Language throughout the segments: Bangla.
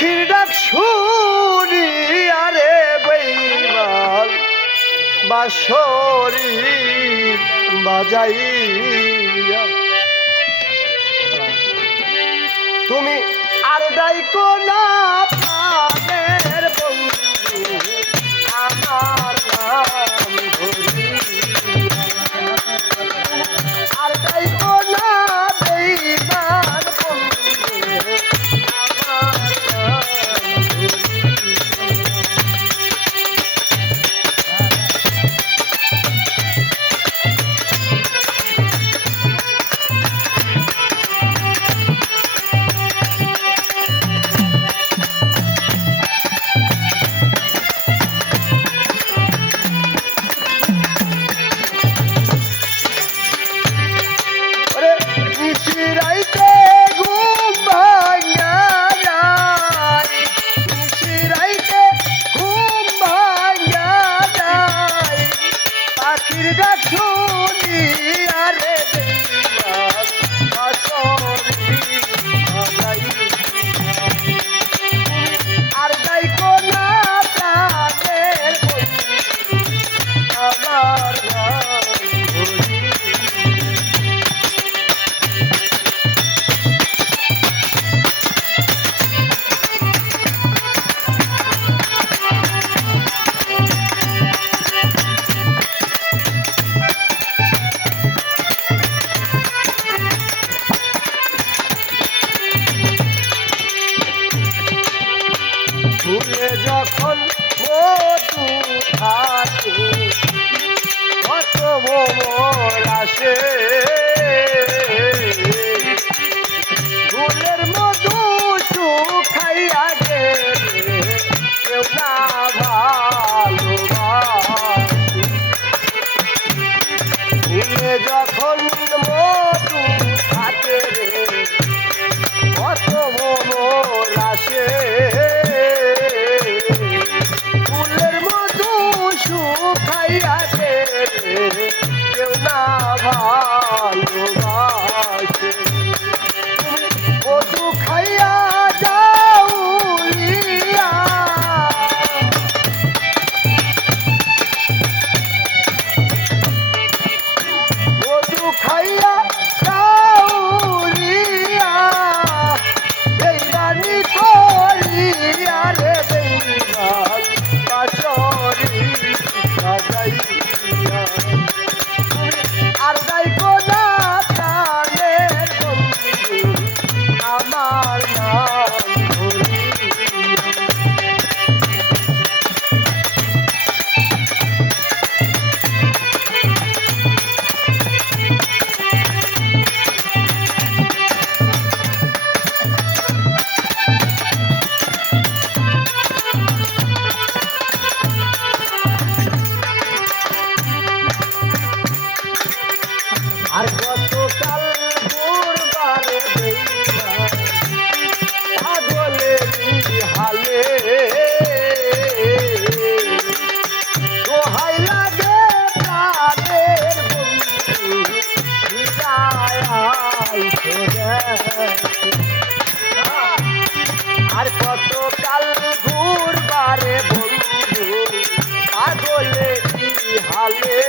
পাখির ডাক শুনি আরে বেঈমান বাঁশরি বাজাইয়া তুমি আর ডাইকো না প্রাণের বন্ধু আমার নাম ধরি আর ডাইকো না বেঈমান বন্ধু আমার নাম ধরি যখন মধু থাকে কত ভ্রমর আসে ফুলের মধু শুকাইয়া গেলে কেউ না ভালোবাসে ফুলে যখন মধু থাকে কত ভ্রমর আসে শুকাইয়া গেলে কেউ না ভালোবাসে মধু খাইয়া যাউলিয়া মধু খাইয়া যাউলিয়া বেইমানি করিয়া রে বেইমান বাঁশরি আর গাইকো না প্রাণের বন্ধু আমার নাম ধরি আর গতকাল ভোরবারে পাগলেরই হালে দোহাই লাগে প্রাণের বন্ধু আর গতকাল ভোরবারে বন্ধু পাগলেরই হালে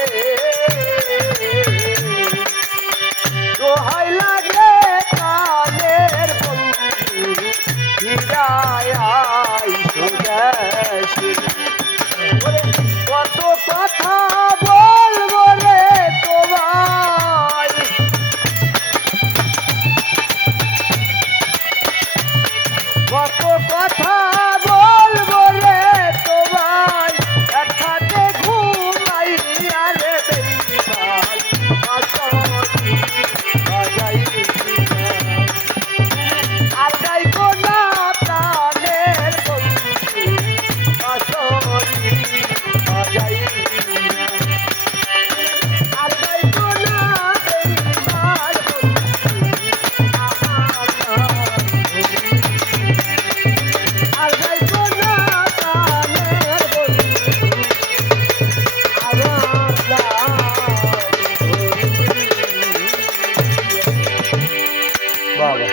দোহাই লাগে কানের বন্ধু ফিরায় স্বদেশে কত কথা বলবো রে তোমায় কত কথা বলবো রে তোমায় একসাথে ঘুমাইয়া রে বেঈমান বাঁশরি আর গাইকো না প্রাণের বন্ধু বাঁশরি বাজাইয়া আর গাইকো না বেঈমান বন্ধু আমার নাম ধরি আর গাইকো না প্রাণের বন্ধু আমার নাম ধরি বাবা।